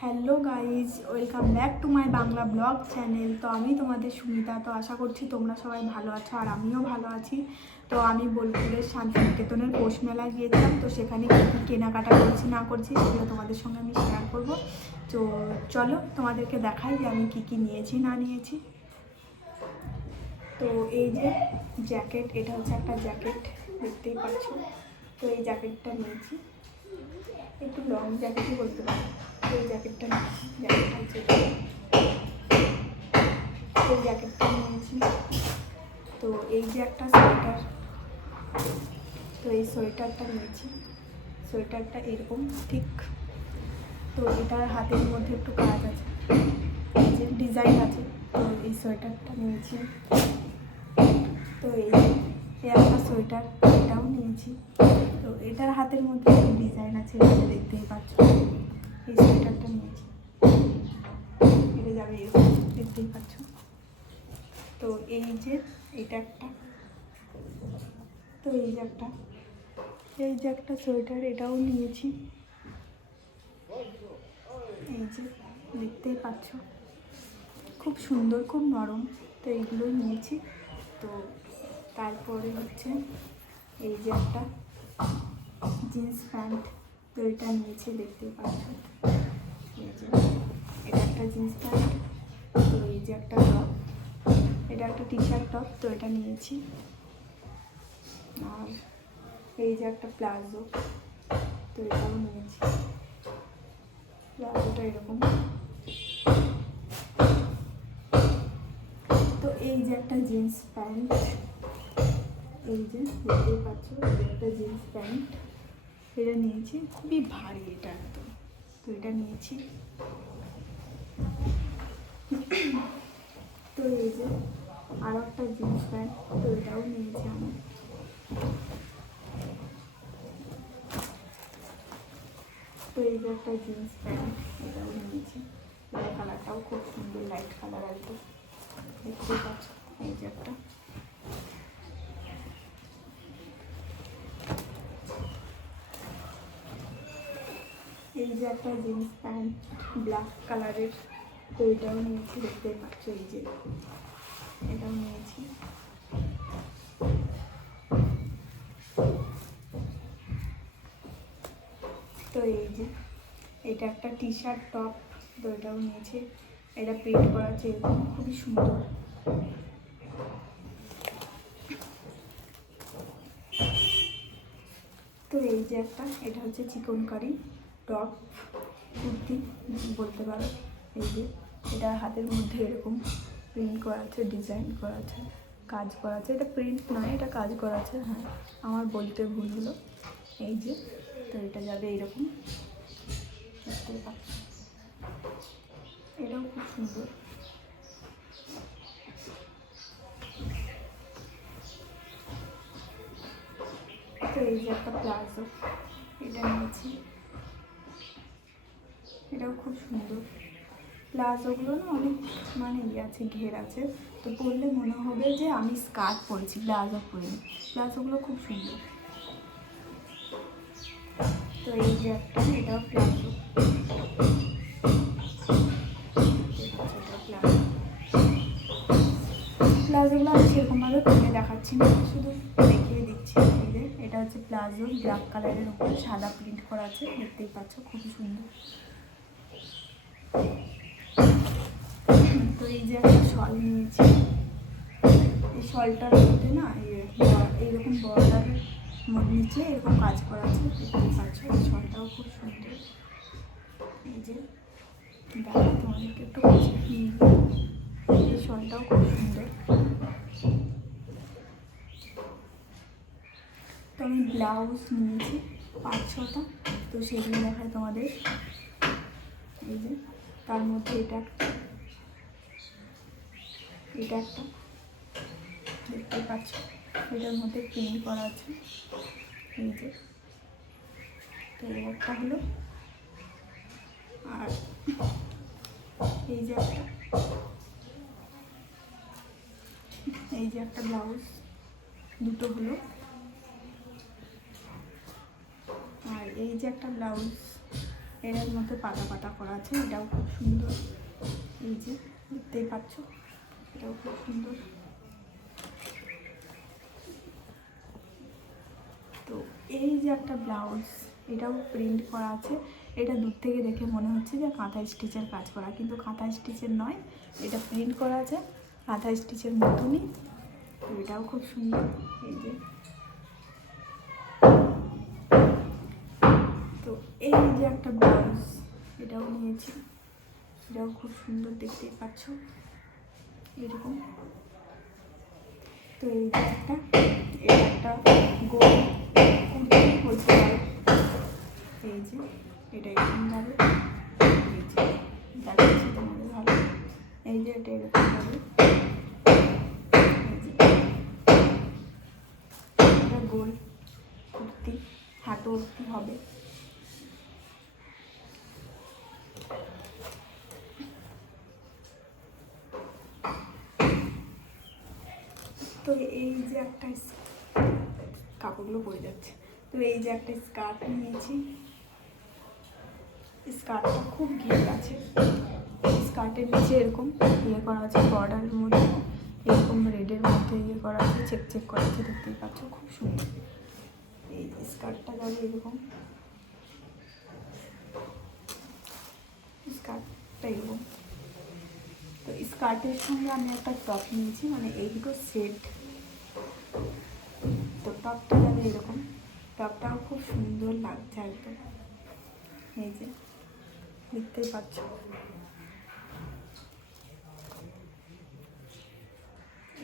Hello guys, welcome back to my Bangla blog channel. তো আমি তোমাদের সুমিতা। তো আশা করছি তোমরা সবাই ভালো আছো আর আমিও ভালো আছি। তো আমি বোলপুরের শান্তিনিকেতনের পৌষ মেলায় গিয়েছিলাম। তো সেখানে কী কী কেনাকাটা করছি না করছি সেগুলো তোমাদের সঙ্গে আমি শেয়ার করব। তো চলো তোমাদেরকে দেখাই যে আমি কী কী নিয়েছি না নিয়েছি। তো এই যে জ্যাকেট, এটা হচ্ছে একটা জ্যাকেট, দেখতেই পাচ্ছ। তো এই জ্যাকেটটা নিয়েছি, একটু লং জ্যাকেটই বলতে পারি। এই জ্যাকেটটা নিয়েছি, জ্যাকেটটা হচ্ছে এই জ্যাকেটটা নিয়েছি। তো এই যে একটা সোয়েটার, তো এই সোয়েটারটা নিয়েছি। সোয়েটারটা এরকম ঠিক, তো এটার হাতের মধ্যে একটু কাজ আছে, এই যে ডিজাইন আছে। তো এই সোয়েটারটা নিয়েছি। তো এই একটা সোয়েটার, এটাও নিয়েছি। তো এটার হাতের মধ্যে একটু ডিজাইন আছে, এটা দেখতেই পাচ্ছ। এই সোয়েটারটা নিয়েছি, এটা যাবে এরকম, দেখতেই পাচ্ছ। তো এই যে এটা একটা, তো এই যে একটা সোয়েটার, এটাও নিয়েছি। এই যে দেখতেই পাচ্ছ, খুব সুন্দর, খুব নরম। তো এইগুলোই নিয়েছি। তো তারপরে হচ্ছে এই যে একটা জিন্স প্যান্ট, তো এটা নিয়েছি, দেখতেই পাচ্ছ। এই যে এটা একটা জিন্স প্যান্ট। তো এই যে একটা টপ, এটা একটা টি শার্ট টপ, তো এটা নিয়েছি। আর এই যে একটা প্লাজো, তো এটাও নিয়েছি। প্লাজোটা এরকম। তো এই যে একটা জিন্স প্যান্ট, এই যে দেখতেই পাচ্ছ, একটা জিন্স প্যান্ট, এটা নিয়েছি। খুবই ভারী এটা একদম, তো এটা নিয়েছি। তো এই যে আরও একটা জিন্স প্যান্ট, তো এটাও নিয়েছি আমি। তো এই যে একটা জিন্স প্যান্ট, এটাও নিয়েছি। এই কালারটাও খুব সুন্দর, লাইট কালার একদম, দেখতেই পাচ্ছ। এই যে একটা, এই যে একটা জিন্স প্যান্ট ব্ল্যাক কালারের, তো এটাও নিয়েছি, দেখতেই পাচ্ছ। এই যে এটাও নিয়েছি। তো এই যে এটা একটা টি শার্ট টপ, তো এটাও নিয়েছি। এটা প্রিন্ট করা আছে এরকম, খুবই সুন্দর। তো এই যে একটা, এটা হচ্ছে চিকনকারি টপ, কুর্তি বলতে পারো। এই যে এটা হাতের মধ্যে এরকম প্রিন্ট করা আছে, ডিজাইন করা আছে, কাজ করা আছে। এটা প্রিন্ট নয়, এটা কাজ করা আছে। হ্যাঁ, আমার বলতে ভুল হলো। এই যে, তো এটা যাবে এরকম, দেখতেই পাচ্ছি। এটাও খুব সুন্দর। তো এই যে একটা প্লাজো, এটা নিয়েছি, এটাও খুব সুন্দর। প্লাজোগুলো না অনেক মানে ইয়ে আছে, ঘের আছে, তো পরলে মনে হবে যে আমি স্কার্ট পরেছি, প্লাজো পরিনি। প্লাজোগুলো খুব সুন্দর। তো এই যে একটা, এটাও প্লাজো, প্লাজোগুলো আমি সেরকমভাবে পরে দেখাচ্ছি না, শুধু দেখিয়ে দিচ্ছি। এই যে এটা হচ্ছে প্লাজো, ব্ল্যাক কালারের উপর সাদা প্রিন্ট করা আছে, দেখতেই পাচ্ছ, খুবই সুন্দর। তো এই যে একটা শল নিয়েছি, এই শলটার মধ্যে না এইরকম বর্ডারের নিচে এরকম কাজ করা আছে, দেখতেই পাচ্ছ। এই শলটাও খুব সুন্দর। এই যে দেখো তোমাদেরকে একটু কাছে, এই শলটাও খুব সুন্দর। তো আমি ব্লাউজ নিয়েছি 5-6টা, তো সেগুলো দেখায় তোমাদের। এই যে তার মধ্যে এটা একটা দেখতে পাচ্ছ, এটার মধ্যে প্রিন্ট করা আছে। এই যে, তো এই একটা হলো। আর এই যে একটা ব্লাউজ, দুটো হলো। আর এই যে একটা ব্লাউজ, এর মধ্যে পাতা পাতা করা আছে, এটাও খুব সুন্দর। এই যে দেখতেই পাচ্ছ, এটাও খুব সুন্দর। তো এই যে একটা ব্লাউজ, এটাও প্রিন্ট করা আছে। এটা দূর থেকে দেখে মনে হচ্ছে যে কাঁথা স্টিচের কাজ করা, কিন্তু কাঁথা স্টিচের নয়, এটা প্রিন্ট করা আছে কাঁথা স্টিচের মতনই। তো এটাও খুব সুন্দর। এই যে, তো এই যে একটা ব্লাউজ, এটাও নিয়েছি, এটাও খুব সুন্দর, দেখতেই পাচ্ছ এরকম। তো এই যে একটা গোল কুর্তি বলতে পারো। এই যে এটা এরকম যাবে, এই যে দেখাচ্ছি তোমাদের ভালো। এই যে এটা এরকম যাবে, এই যে এটা গোল কুর্তি, হাঁটু অবধি হবে। তো এই যে একটা কাপড়গুলো পরে যাচ্ছে। তো এই যে একটা স্কার্ট নিয়েছি, স্কার্টটা খুব ঘিরে আছে। স্কার্টের নিচে এরকম ইয়ে করা আছে, বর্ডারের মধ্যে এরকম রেডের মধ্যে ইয়ে করা আছে, চেক চেক করা আছে, দেখতেই পাচ্ছ খুব সুন্দর। এই স্কার্টটা যাবে এরকম, স্কার্টটা এরকম। তো স্কার্টের সঙ্গে আমি একটা টপ নিয়েছি, মানে এই দুটো সেট। তো টপটা যাবে এরকম, টপটাও খুব সুন্দর লাগছে একদম। এই যে দেখতেই পাচ্ছ,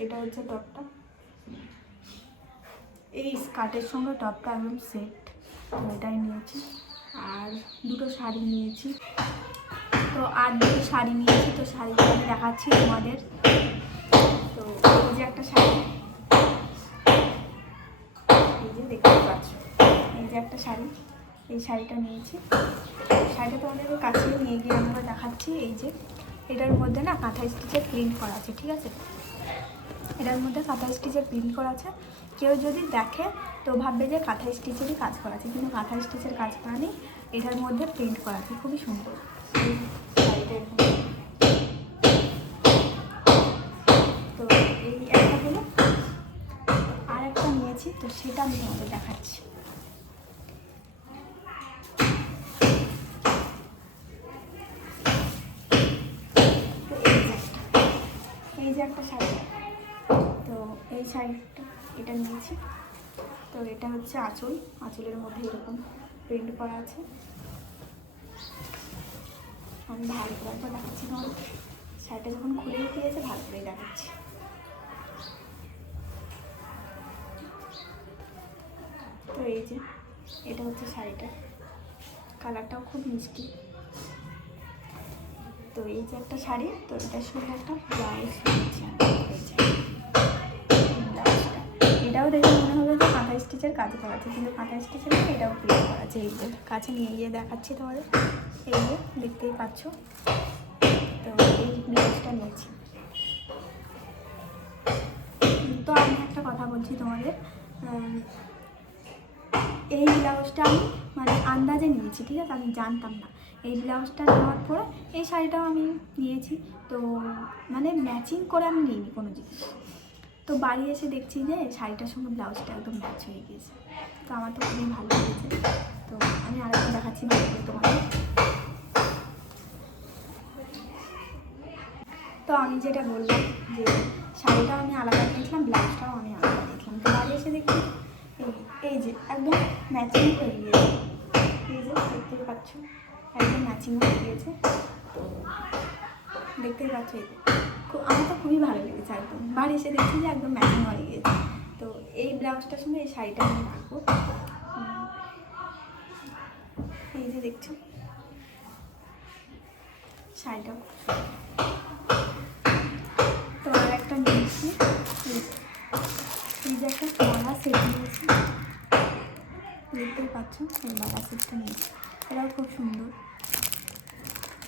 এটা হচ্ছে টপটা। এই স্কার্টের সঙ্গে টপটা একদম সেট, তো এটাই নিয়েছি। আর দুটো শাড়ি নিয়েছি, তো আর দুটো শাড়ি নিয়েছি, তো শাড়িটা আমি দেখাচ্ছি তোমাদের। তো এই যে একটা শাড়ি, এই যে দেখতে পাচ্ছ, এই যে একটা শাড়ি, এই শাড়িটা নিয়েছি। শাড়িটা তোমাদের কাছে নিয়ে গিয়ে আমরা দেখাচ্ছি। এই যে এটার মধ্যে না কাঁথা স্টিচের প্রিন্ট করা আছে, ঠিক আছে? এটার মধ্যে কাঁথা স্টিচের প্রিন্ট করা আছে। কেউ যদি দেখে তো ভাববে যে কাঁথা স্টিচেরই কাজ করা আছে, কিন্তু কাঁথা স্টিচের কাজ করা নেই, এটার মধ্যে প্রিন্ট করা আছে, খুবই সুন্দর। তো এই একটা হলো, আর একটা নিয়েছি, তো সেটা আমি তোমাদের দেখাচ্ছি। তো এই যে একটা শাড়ি, তো এই শাড়িটা এটা নিয়েছি। তো এটা হচ্ছে আঁচল, আঁচলের মধ্যে এরকম প্রিন্ট করা আছে। আমি ভালো করে একবার দেখাচ্ছি তোমার, শাড়িটা যখন খুলে গিয়েছে ভালো করে দেখাচ্ছি। তো এই যে এটা হচ্ছে শাড়িটা, কালারটাও খুব মিষ্টি। তো এই যে একটা শাড়ি, তো এটার সঙ্গে একটা ব্লাউজ নিয়েছি। ব্লাউজটা এটাও দেখে মনে হবে যে কাঁথা স্টিচের কাজ করা আছে, কিন্তু কাঁথা স্টিচের না, এটাও প্রিন্ট করা আছে। এই যে কাছে নিয়ে গিয়ে দেখাচ্ছি তোমাদের, এই যে দেখতেই পাচ্ছ। তো এই ব্লাউজটা নিয়েছি। তো আমি একটা কথা বলছি তোমাদের, এই ব্লাউজটা আমি মানে আন্দাজে নিয়েছি, ঠিক আছে? আমি জানতাম না। এই ব্লাউজটা নেওয়ার পরে এই শাড়িটাও আমি নিয়েছি, তো মানে ম্যাচিং করে আমি নিইনি কোনো জিনিস। তো বাড়ি এসে দেখছি যে শাড়িটার সঙ্গে ব্লাউজটা একদম ম্যাচ হয়ে গিয়েছে, তো আমার তো খুবই ভালো লেগেছে। তো আমি আরেকটা দেখাচ্ছি ভালো করে তোমাদের। তো আমি যেটা বললাম যে শাড়িটাও আমি আলাদা নিয়েছিলাম, ব্লাউজটাও আমি আলাদা নিয়েছিলাম। তো বাড়ি এসে দেখছি এই যে একদম ম্যাচিং হয়ে গিয়েছে। এই যে দেখতেই পাচ্ছ, একদম ম্যাচিং হয়ে গিয়েছে। তো দেখতেই পাচ্ছ, এই যে আমার তো খুবই ভালো লেগেছে। একদম বাড়ি এসে দেখছি যে একদম ম্যাচিং হয়ে গিয়েছে। তো এই ব্লাউজটার সঙ্গে এই শাড়িটা আমি রাখবো। এই যে দেখছো শাড়িটা। তো আর একটা নিয়েছি, এই যে একটা বালা সেট নিয়েছি, দেখতেই পাচ্ছ, এই বালা সেটটা নিয়েছি, এটাও খুব সুন্দর।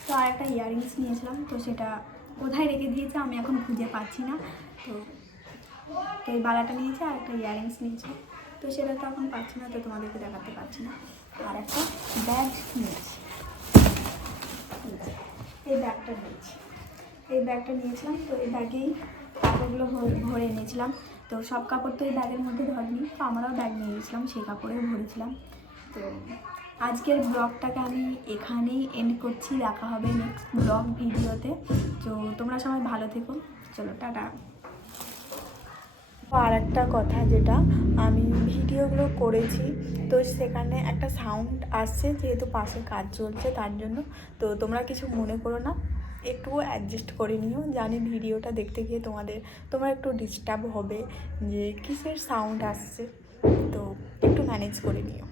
তো আর একটা ইয়াররিংস নিয়েছিলাম, তো সেটা কোথায় রেখে দিয়েছে আমি এখন খুঁজে পাচ্ছি না। তো তো এই বালাটা নিয়েছি, আর একটা ইয়াররিংস নিয়েছি, তো সেটা তো এখন পাচ্ছি না, তো তোমাদেরকে দেখাতে পারছি না। আর একটা ব্যাগ নিয়েছি, এই ব্যাগটা নিয়েছি, এই ব্যাগটা নিয়েছিলাম। তো এই ব্যাগেই কাপড়গুলো ভরে এনেছিলাম। তো সব কাপড় তো এই ব্যাগের মধ্যে ধরেনি, তো আমরাও ব্যাগ নিয়ে গেছিলাম, সেই কাপড়েও ভরেছিলাম। তো আজকের ব্লগটাকে আমি এখানেই এন্ড করছি, দেখা হবে নেক্সট ব্লগ ভিডিওতে। তো তোমরা সবাই ভালো থেকো, চলো টাটা। আর একটা কথা, যেটা আমি ভিডিওগুলো করেছি তো সেখানে একটা সাউন্ড আসছে, যেহেতু পাশে কাজ চলছে তার জন্য। তো তোমরা কিছু মনে করো না, একটু অ্যাডজাস্ট করে নিও। জানি ভিডিওটা দেখতে গিয়ে তোমরা একটু ডিস্টার্ব হবে যে কিসের সাউন্ড আসছে, তো একটু ম্যানেজ করে নিও।